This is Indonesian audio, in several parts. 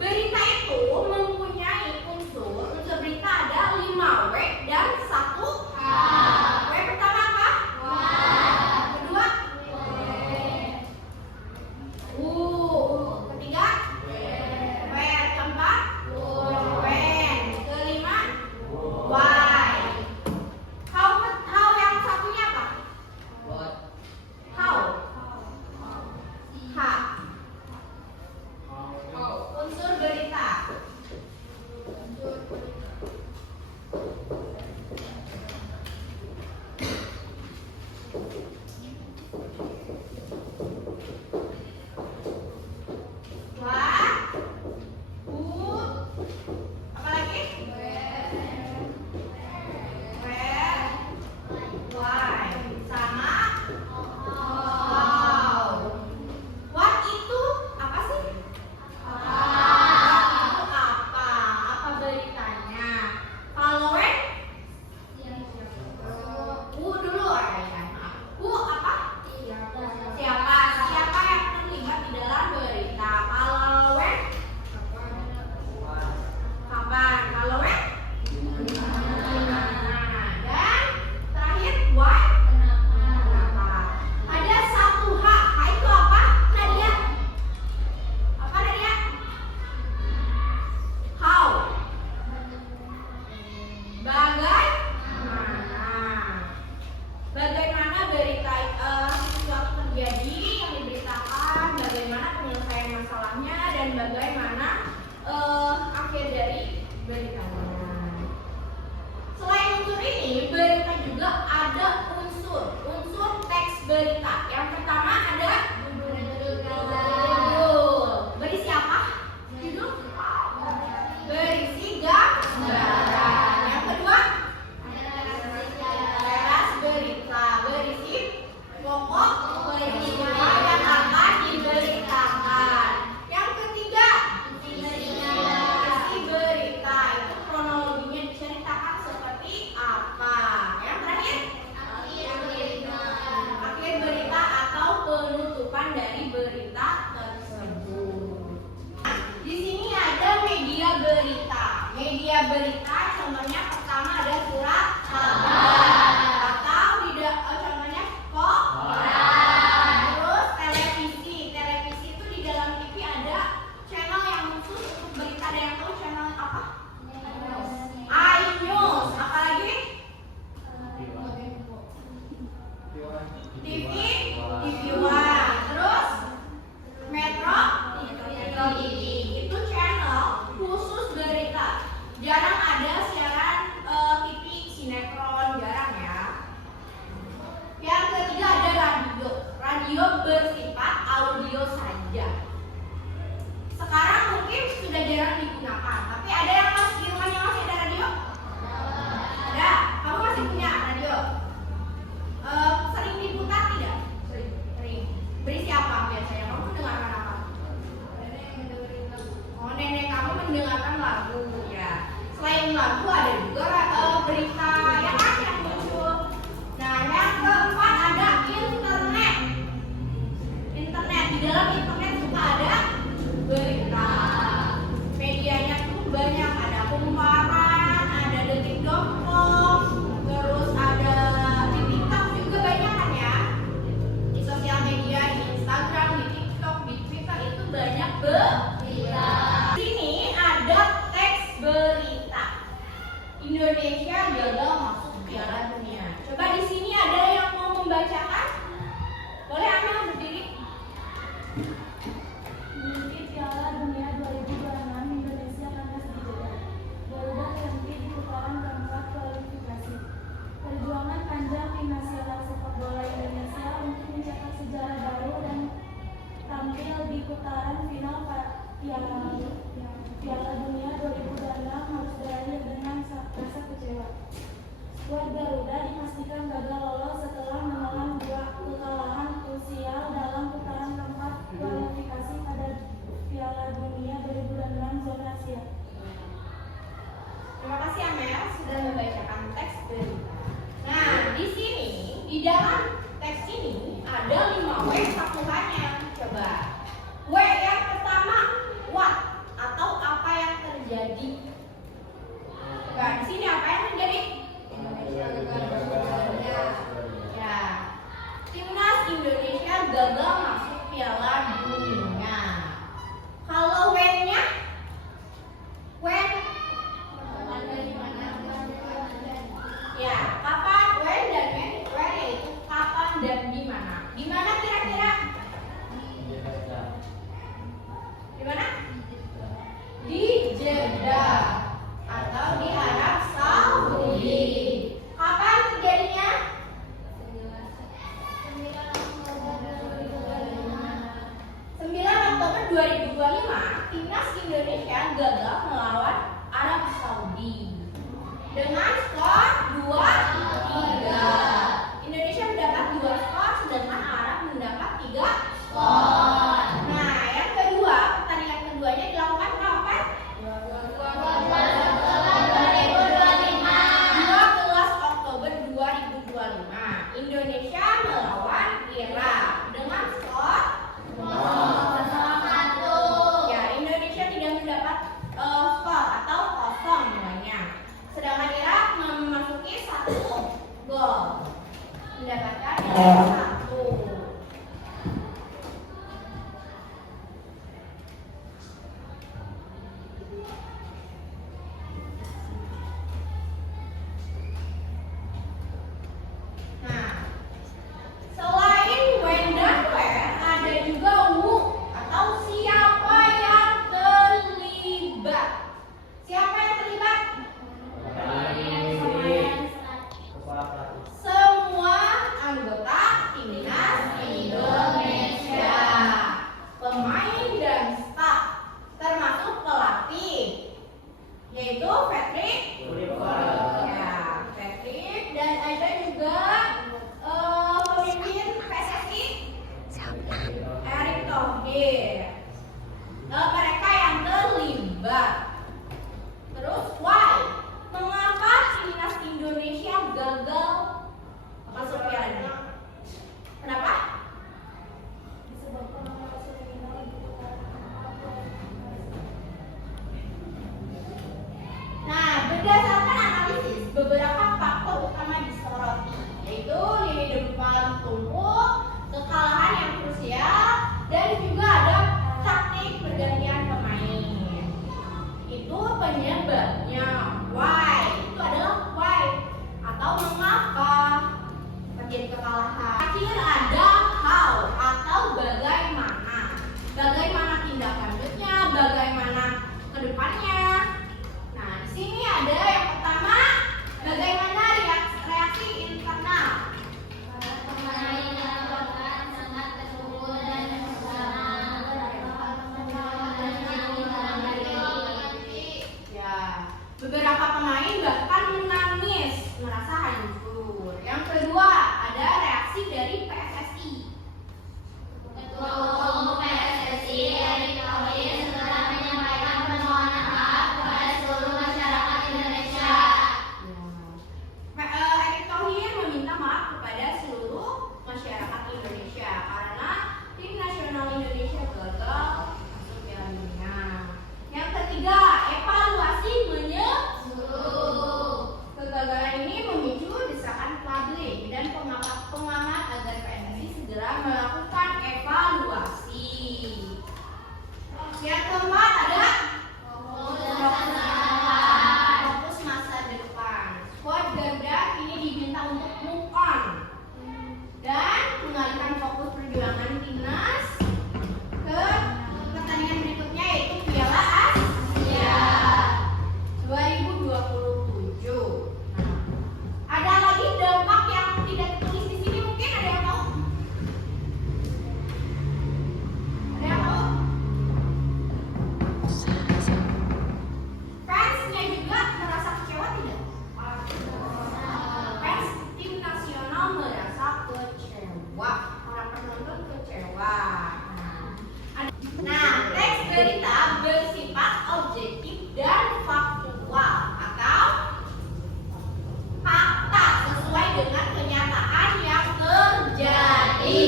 Berita itu mempunyai bagaimana akhir dari beritanya. Selain unsur ini, berita juga ada unsur teks berita. Yang pertama ada judul. Berisi apa? Judul? Berisi gambaran. Yang kedua, teras berita. Berisi pokok peristiwa yang akan diberitakan. Yang ketiga, isi berita. Itu kronologinya diceritakan seperti apa. Yang terakhir, akhir berita atau penutupan dari berita tersebut. Di sini ada media berita. Media berita contohnya pertama ada surat kabar atau tidak contohnya koran. Terus televisi. Televisi itu di dalam TV ada channel yang khusus untuk berita. Ada yang tahu channel apa? iNews. Apalagi? TV One. Terus Metro TV. Itu channel khusus berita. Jarang ada siaran TV sinetron, jarang ya. Yang ketiga ada radio. Radio bersifat audio saja. Sekarang mungkin sudah jarang digunakan, tapi ada yang masih di rumahnya masih ada radio? Ada. Kamu masih punya radio? Sering diputar tidak? Sering. Berisi apa biasanya? Kamu mendengarkan apa? Oh, nenek kamu mendengarkan lagu ya. Selain lagu ada juga berita yang lain yang muncul. Nah, yang keempat ada internet. Internet, di dalam internet suka ada berita. Medianya tuh banyak, ada Kumparan, ada detik.com, terus ada di TikTok juga banyak kan ya. Di sosial media, di Instagram, di TikTok, di Twitter itu banyak berita. Di sini ada teks berita. Indonesia gagal masuk Piala Dunia. Coba di sini ada yang mau membacakan? Boleh ambil berdiri. Mengikuti Piala Dunia 2026 Indonesia kandas di Jeddah. Garuda terhenti di putaran keempat kualifikasi. Perjuangan panjang tim nasional sepak bola Indonesia untuk mencetak sejarah baru dan tampil di putaran final Piala Dunia 2026 harus berakhir dengan rasa kecewa. Skuad Garuda dipastikan gagal lolos setelah menelan 2 kekalahan krusial dalam putaran keempat kualifikasi pada Piala Dunia 2026 zona Asia. Terima kasih Amel sudah membacakan teks berita. Nah, di sini di dalam teks ini ada 5 W satuannya. Coba. W yang pertama, what atau apa yang terjadi. Coba di sini apa yang terjadi? Ya. Timnas Indonesia gagal masuk Piala Dunia. Kalau when-nya? When? Ya, kapan? When dan when? When yaitu kapan dan di mana? Di mana kira-kira? Di mana? Di Jeddah atau di Arab Saudi. Kapan terjadinya? 9 Oktober 2025, timnas Indonesia gagal melawan Arab Saudi dengan skor 2-3. Indonesia mendapat 2 skor, sedangkan Arab mendapat 3 skor. Nah, yang kedua, pertandingan keduanya dilakukan kapan? 12 Oktober 2025. Indonesia melawan Irak dengan skor 0-1. Ya, Indonesia tidak mendapat skor atau kosong namanya. Sedangkan Irak penyebabnya. Why itu adalah why atau mengapa terjadi kekalahan. Terakhir ada how atau bagaimana. Bagaimana tindak lanjutnya, bagaimana kedepannya. Nah, di sini ada yang pertama, bagaimana reaksi internal. Beberapa pemain bahkan menangis, merasa hancur. Yang kedua, ada reaksi dari PSSI. Ketua Umum PSSI Erick Thohir segera menyampaikan permohonan maaf kepada seluruh masyarakat Indonesia. Erick Thohir meminta maaf kepada seluruh masyarakat Indonesia karena tim nasional Indonesia gagal masuk Piala Dunia. Yang ketiga, evaluasi kegagalan ini memicu desakan publik dan pengamat agar PSSI segera melakukan evaluasi. Yang keempat ada fokus masa depan. Squad Garuda ini diminta untuk move on dan mengalihkan fokus perjuangan timnas ke pertandingan berikutnya, yaitu Piala Asia 2027. Ada lagi dampak yang tidak tertulis di sini, mungkin ada yang tahu? Ada yang tahu? Fansnya juga merasa kecewa tidak? Fans tim nasional merasa kecewa, para penonton kecewa. Nah, teks berita bersifat objektif dan faktual atau fakta sesuai dengan kenyataan yang terjadi.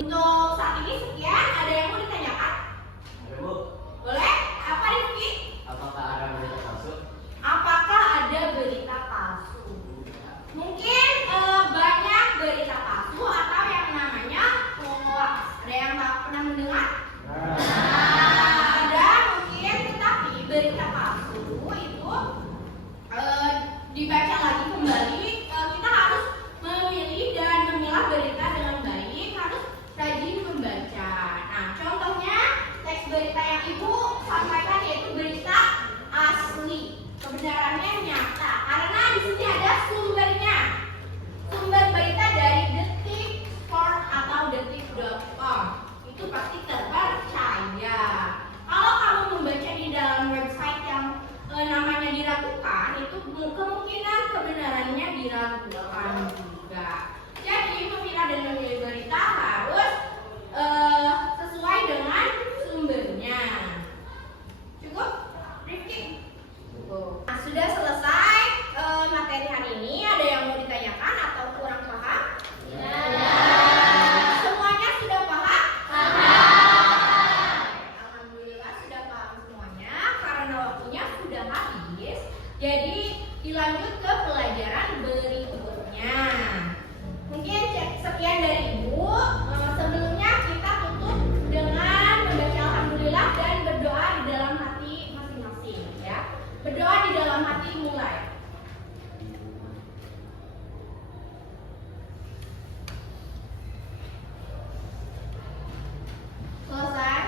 Untuk saat ini sekian, ada yang mau ditanyakan? Ada, Bu. Boleh? Apa Rifki? Apakah ada berita palsu? Apakah ada berita palsu? Mungkin banyak berita palsu atau yang namanya hoax. Ada yang pernah mendengar? Ada mungkin, tetapi berita palsu itu dibaca lagi kembali. Kita harus memilih dan memilah berita dengan baik, harus rajin membaca. Nah, contohnya teks berita yang Ibu sampaikan yaitu berita asli, kebenarannya nyata karena di sini ada sumbernya. Sumber berita dari Detik Sport atau detik.com itu pasti terpercaya. Kalau kamu membaca di dalam website yang namanya diragukan, itu kemungkinan kebenarannya diragukan juga. Jadi memilah dan memilih berita harus sesuai dengan sumbernya. Cukup, Rifki? Cukup. Nah, sudah selesai materi hari ini. Ada yang mau ditanyakan atau kurang paham? Semuanya sudah paham? Alhamdulillah sudah paham semuanya. Karena waktunya sudah habis, jadi dilanjut ke pelajaran berikutnya. Mungkin sekian dari Ibu. Sebelumnya kita tutup dengan membaca alhamdulillah dan berdoa di dalam hati masing-masing, ya. Berdoa di dalam hati mulai. Selesai.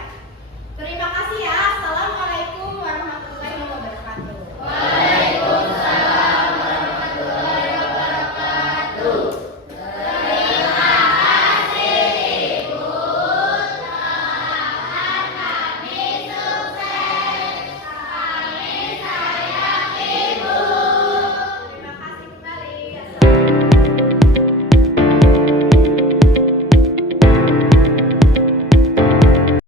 Terima kasih ya. Assalamualaikum warahmatullahi wabarakatuh. Waalaikumsalam warahmatullahi wabarakatuh.